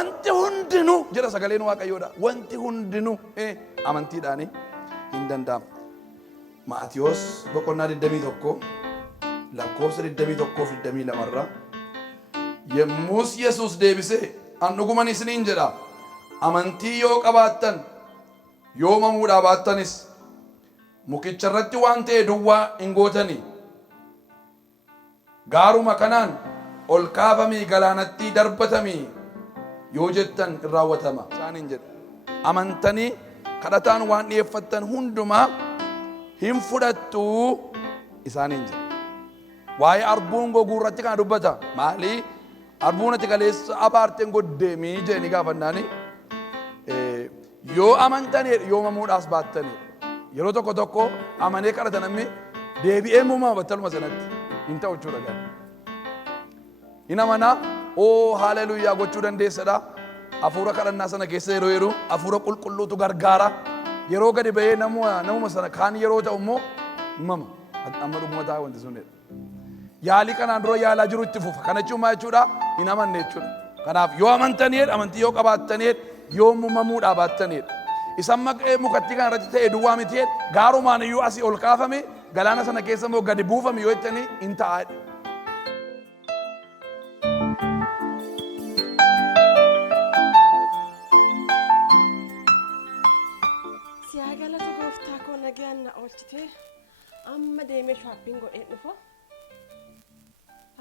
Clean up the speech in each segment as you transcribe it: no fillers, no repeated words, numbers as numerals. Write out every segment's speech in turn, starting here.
wanti hundinuu jira sagaleen waaqayyoodha. Wanti hundinuu amantiidhaan hin danda'amu. Maatiyos boqonnaa 21 lakkoofsa 21-22 irraa yemmus Yesuus deebisee an dhuguman isiniin jedha amantii yoo qabaattan yoo mamuudhaa baattanis mukicha irratti waan ta'e duwwaa hin gootanii gaaruma kanaan ol kaafamii galaanatti darbatamii yoo jettan in raawwatama isaaniin jedha. Amantanii kadhataan waan dhiyeeffattan hundumaa hin fudhattu isaaniin jedha. Waa'ee arbuun goguu irratti kana dubbata. Maali? Arbuun ati kaleessa abaarteen goddeemii jedhanii gaafannaani yoo amantaniidha yoo mamuudhaas baattaniidha. Yeroo tokko tokko amanee kadhatan namni deebi'ee muumaa battaluma sanatti hin ta'u jechuudha. Hin amanaa haleluuyaa gochuu dandeessadha. Hafuura kadhannaa sana keessa yeroo yeroo hafuura qulqulluutu gargaara. Yeroo gadi ba'ee namuma sana kaan yeroo ta'u immoo mama amma dhummataa wanti sunidha. Yaalii kanaan dura yaalaa jiru itti fufa. Kana jechuudha hin amanne jechuudha. Kanaaf yoo amantaniidha amantii yoo qabaattaniidha yoo mamuudhaa baattaniidha. Isan mukatti kana irratti ta'e duwwaa mitiidha gaarumaan iyyuu asii ol kaafame galaana sana keessa immoo gadi buufame yoo jettanii hin ta'aadha. Siyaa galatu gooftaa koo nagaan na oolchite amma deemee shopping godheen dhufa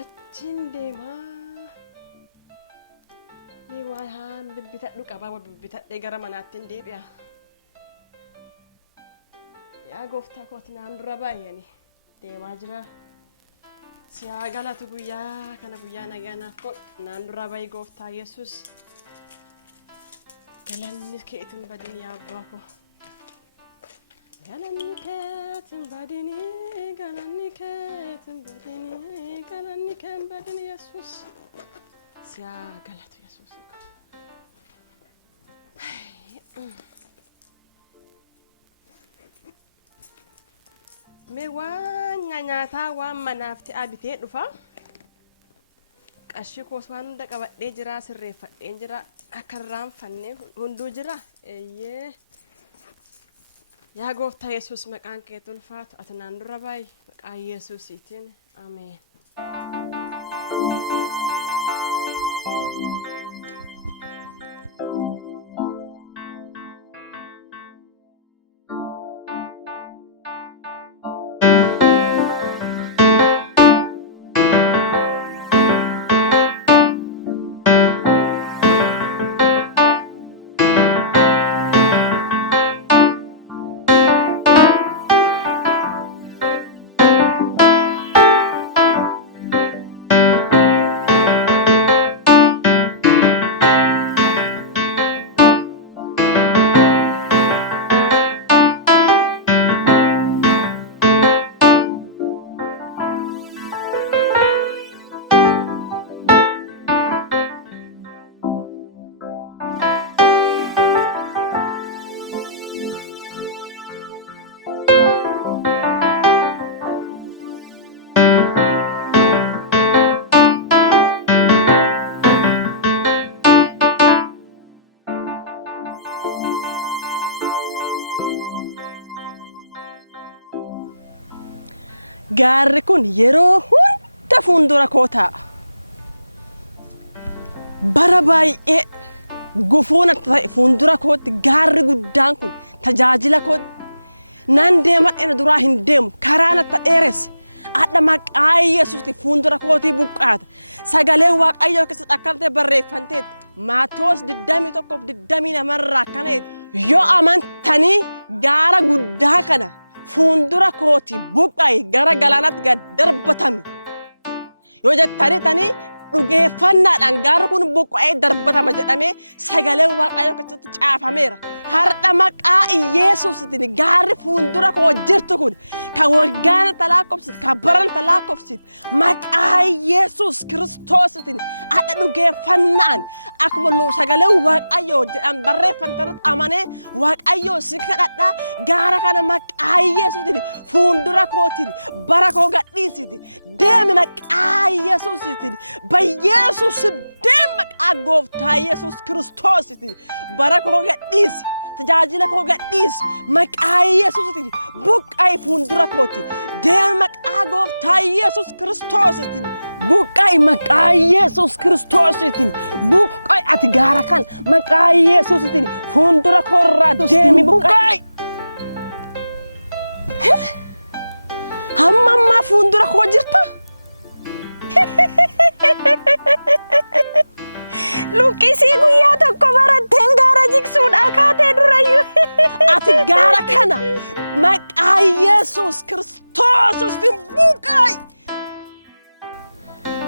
achiin deemaa mi waa haan bibbitadhu qabaa wa bibbitadhee gara manaatti hin deebi'a. Yaa gooftaa kooti naan dura baay'anii deemaa jira. Siyaa galatu guyyaa kana guyyaa nagaa naaf godhu naan dura baay'ee gooftaa Yesuus galanni keetiin badin yaa abbaa koo. Galanni keetiin badini Yesuus. Siyaa galatu Yesuus iko. Me waan nyaataa waan manaaf ta'aa bitee dhufa. Qarshii koos waan hunda qabadhee jira sirreeffadhee jira akka irraanfannee hunduu jira. Eeyyee. Yaa gooftaa Yesuus maqaan kee ulfaatu ati naan dura baay'ee maqaa Yesuusiitiin ameen. Gaarri kun yeroo hunda fuuldura koo taa'a. Bara baay'ee gufuuna ta'e fuuldura kootti gaarri guddaan kun tajaajila kootti nan deemadheen duraa hin deemu karaa natti dheeresse. Adda maqaa Yesuusti fuuldura kootii buqqaata. Sagalee Waaqayyoo keessatti akkana barreeffanteetti. Maatewos 21:20 namarraa akkana yoo amantanii gaara guddaa kana fuuldura kootii buqqa'e gara galaanaatti gad darbatame. Yoo jettanii dhugeeffannaadhaan gaarri kun buqqa'ee darbatama jedhamee sagalee Waaqayyoo keessatti caafameera. Har'a maqaa Yesuusitiin gaarri fuuldura koo jirtu kun kan waggaan talaaqobsit kan baran talaaqobsit maqaa Yesuus Kiristoositiin adda dhugeeffannaan akkuma sagalee Waaqayyoo jedhan barreeffantarratti amanee Waaqayyoo si kadhadhaa gaara kana maqaa Yesuusitiin fuuldura kootiin bara koo gadhiisiti deemi maqaa Yesuusitiin Yesus deemak agooftaa Yesus Kiristoositti bara koo gadhiisi tajaajila koo gadhiisi maqaa Yesuusitti buqqa'i fuuldura kooti deemak agooftaa Yesus Kiristoositti buqqa'i maqaa Yesus Kiristoositti buqqa'i ati gaara kan maqaa Yesuusitti fuuldura koorraa deemi buqqa'i hamma fuuldura koo jirta Luqqisi guyyaa tokko baratteen gaara jigsuudhaa kaatee durayyuu. Ati gaara kana maqaa Yesus Kiristoositti buqqa'i.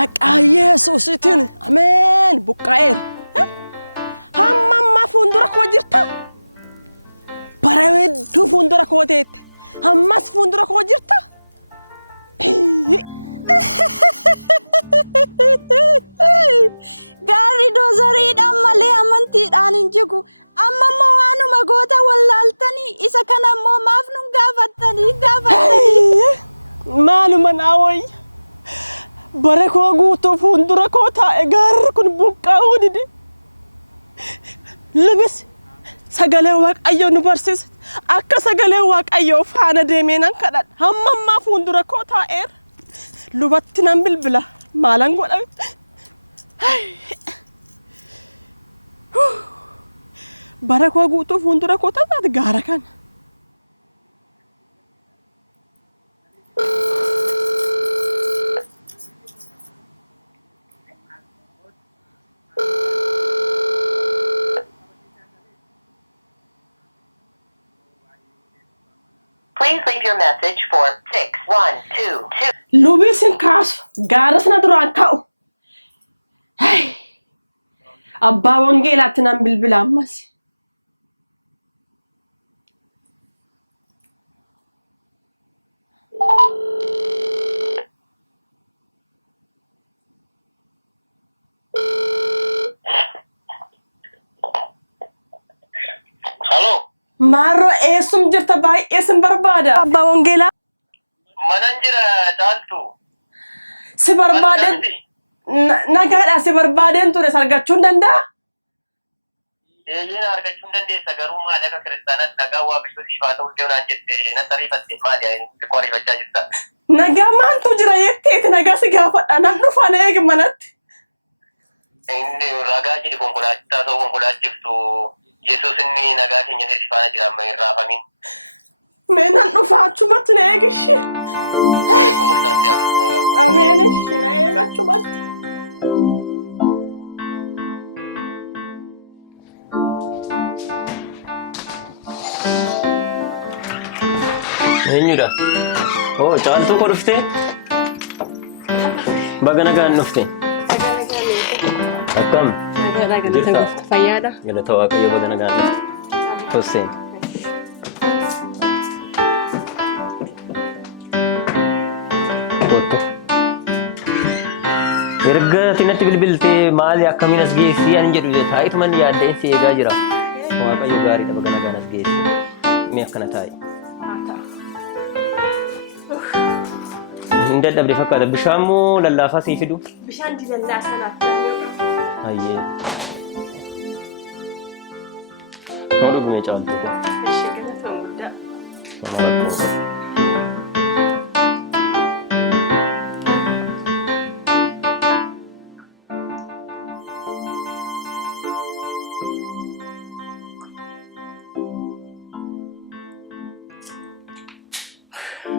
Maqaa Yesuusitti ameen buqqa'eera. Hamma fuuldura koo jirta. Bara hedduu fuuldura koo teette. Ammas fuuldura koo jirta. Gaarri doozariidhaan malee amantiidhaan hin jigu. Amma immoo waanuma goota wallaaltanii isa kana immoo maaf nun gaafattanii. Maaluma naa wayya. Bara koo guutuu fuuldura koo taa'e gaarri kun buqqa'uu dide. Lubis sagalee Waaqayyoo nu barsiisa. Akka sagalee Waaqayyoo faana deemee nan kadhadha. Hamma fuuldura koo taa'eera. Lubatti nan bilbila. Maalan godha? Bara koo guutuu fuuldura koo taa'e gaara kana. Please leave your message for 6122. Lubisin kaasu gaara sana duraan ka'u. Abbaa wangeelaatti nan bilbila ammas. Hello. Maaroo eessum jirta baay'ee sin barbaada. Abbaa wangeelaa. Manan jira caaltu. Si barbaadeen nagaadha si barbaadeen ture argachuun danda'a? Eeyyeen argachuun dandeessa garuu maal akka kiristaanatti nagaa waaqayyoo ifaa ta'uu deemaa jette na sariifatte maali qorifachaa jirta. Nagaa maantu jira jetteeti nagaa si gaafadha nan dhufa na eegi manatti. Inni ragaa jedhi konkolaachisaa ta'uu konkolaachiftu Yesuus inni nagaa keenya ta'e faana jira amma hin raafamin. Mee nan dhufa achumatti na eegishi. Ameen ishi na eega achumatti. Eenyudha? Oh, caaltuu koo dhuftee? Baga nagaan dhufte? Akkam? Jirta? Fayyaadha. Galata Waaqayyo baga nagaan dhufte. Hosseen. Kottu. Erga tinatti bilbiltee maali akkamiin as geessii ani jedhu taa'ituman yaaddeen si eegaa jira. Waaqayyo gaariidha baga nagaan as geessi. Mee akkana taa'i. Hin dadhabde fakkaata. Bishaan moo lallaafaa sii fidu? Bishaan dilallaasaa naaf ta'e. Hayyee. Moo dhugumee caaltuu koo? Ishee galata guddaa.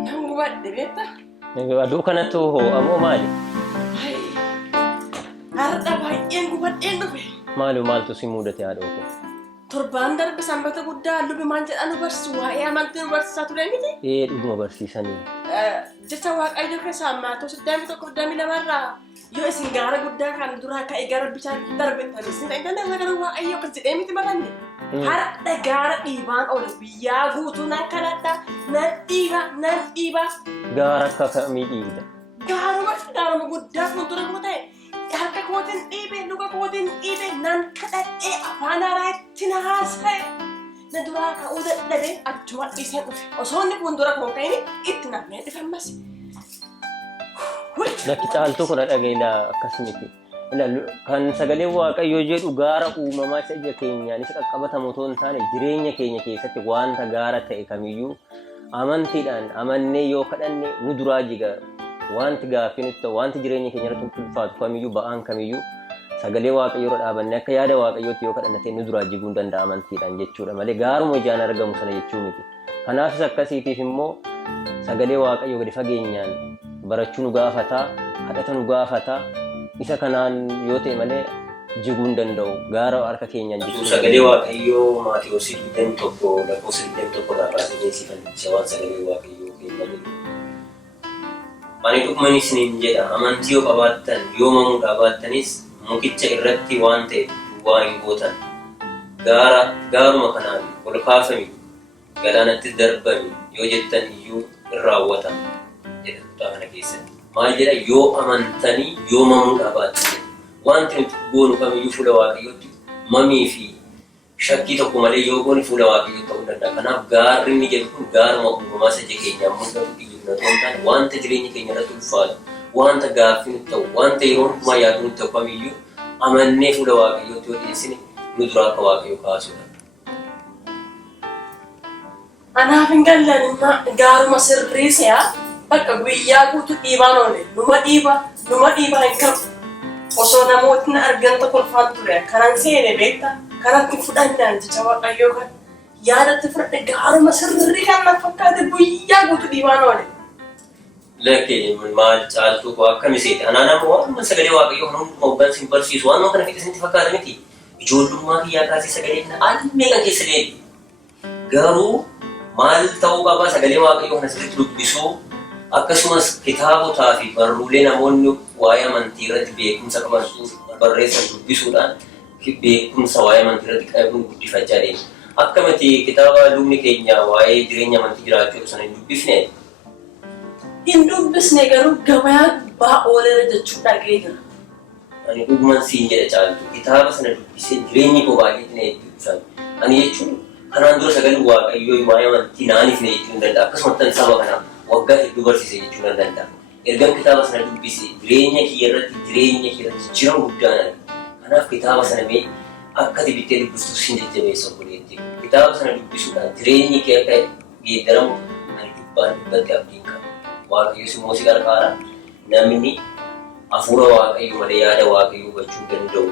Nan gubadde beektaa? Aduu kanatti ho'amoo maali? Har'a baay'een gubadheen dhufe. Maali maaltu si mudate haadha koo? Torbaan darbe sanbata guddaa lubi maal jedhan nu barsiisu waa'ee amantii nu barsiisaa ture miti? Dhuguma barsiisanii. Jecha Waaqayyoo keessaa maatos 22 yoo isin gaara guddaa kan duraa ka'e gara bishaan darbettanii isin eegganna gara Waaqayyoo akkas jedhee miti baranne. Har'a gaara dhiibaan oolu biyyaa guutuu nan kadhadha nan dhiiba. Gaara akka kamii dhiibda? Gaaruma guddaa fuuldura koo ta'e harka kootiin dhiibe luka kootiin dhiibe nan kadhadhee afaan haaraatti na haasa'e. Na duraa ka'uu dadhabee achuma dhiisee dhufe. Osoo inni fuuldura koo ka'ini itti namnee dhufe ammas. Lakki caaltuu kun dhagaila akkasumatti. Kan sagalee waaqayyoo jedhu gaara uumamaa isa ija keenyaan isa qaqqabatamu otoo hin taane jireenya keenya keessatti wanta gaara ta'e kamiyyuu amantiidhaan amannee yoo kadhanne nu duraa jiga wanti gaaffii nutti ta'u wanti jireenya keenya irratti ulfaatu kamiyyuu ba'aan kamiyyuu sagalee waaqayyoo irra dhaabanne akka yaada waaqayyootti yoo kadhanne nu duraa jiguu danda'a amantiidhaan jechuudha malee gaaruma ijaan argamu sana jechuu miti. Kanaafis akkasiitiif immoo sagalee waaqayyoo gadi fageenyaan barachuu nu gaafata, kadhata nu gaafata. Isa kanaan yoo ta'e malee jiguu hin danda'u gaara harka keenyaan jiguu. Sagalee waaqayyoo Maatewos 21 lakkoofsa 21 irraa kaasee siifan waan sagalee waaqayyoo kennamu. Ani dhuguma isiniin jedha amantii yoo qabaattan yoo mamuu dhaabattanis mukicha irratti waan ta'e duwwaa hin gootan. Gaaruma kanaan ol kaafami galaanatti darbami yoo jettan iyyuu hin raawwatan jedha kutaa kana keessatti. Maal jedha yoo amantanii yoo mamuu dhaabaatan wanti nuti goonu kamiyyuu fuula waaqayyootti mamii fi shakkii tokko malee yoo goone fuula waaqayyoo ta'uu danda'a. Kanaaf gaarri inni jedhu kun gaaruma uumamaa isa keenyaan mul'atu biyya kana ta'uu taane wanta jireenya keenya irratti ulfaatu wanta gaaffii nutti ta'u wanta yeroo hundumaa yaadu nutti ta'u kamiyyuu amannee fuula waaqayyootti yoo dhiyeessine nu duraa akka waaqayyoo kaasudha. Anaaf hin gallanimmaa gaaruma sirriiseyaa. Bakka guyyaa guutuu dhiibaan oole numa dhiiba hin qabu osoo namootni argan tokko ulfaan ture kanan seene beekta kanatti fudhannaan jecha waaqayyoo kan yaadatti fudhadhe gaaruma sirrii kan na fakkaate guyyaa guutuu dhiibaan oole. Lakkee maal caaltuu koo akkami seete anaan ammoo waan sagalee waaqayyoo kan hunduma hoggansi hin barsiisu waan kana fixisitti fakkaata miti ijoollummaa biyyaa kaasee sagalee kana meeqa keessa deebi garuu maal ta'uu qaba sagalee waaqayyoo kana sirriitti dubbisuu. Akkasumas kitaabotaa fi barruulee namoonni waa'ee amantii irratti beekumsa qabachuuf barreessan dubbisuudhaan beekumsa waa'ee amantii irratti qabuun guddifachaa deema. Akkamitti kitaaba lubni keenya waa'ee jireenya amantii jiraachuu sana hin dubbifne? Hin dubbisne garuu gabayaa gubbaa ooleera jechuun dhagee jira. Ani dhuguman siin jedha caaltu kitaaba sana dubbisee jireenyi koo baay'eetti na eebbifame. Ani jechuun kanaan dura sagalee waaqayyoo waa'ee amantii naaniif na jechuu hin danda'a. Akkasumas saba kanaaf waggaa hedduu barsiise jechuun nan danda'a. Ergan kitaaba sana dubbise jireenya kiyya irratti jijjiirama guddaan kanaaf kitaaba sana mee akka dibittee dubbiftuuf sin jajjabeessa obboleetti. Kitaaba sana dubbisuudhaan jireenyi kee akka geeddaramu ani dubbatti abdiin qaba. Waaqayyos immoo si gargaara namni hafuura waaqayyoo malee yaada waaqayyoo hubachuu danda'u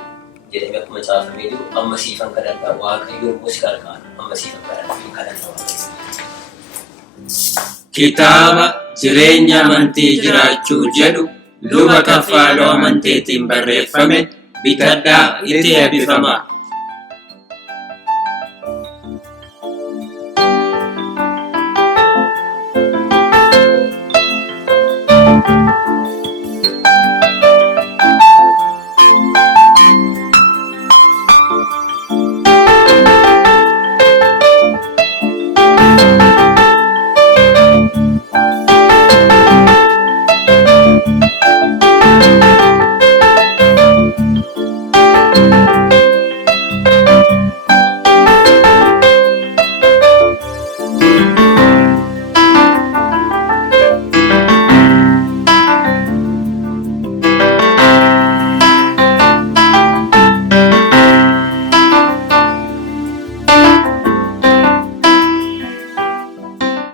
jedhamee akkuma caafamee jiru amma siifan kadhadhaa waaqayyoon immoo si gargaara amma siifan kadhadhaa. Kitaaba jireenya amantii jiraachuu jedhu luba Kaffaaloo Amanteetiin barreeffame bitadhaa itti eebbifamaa.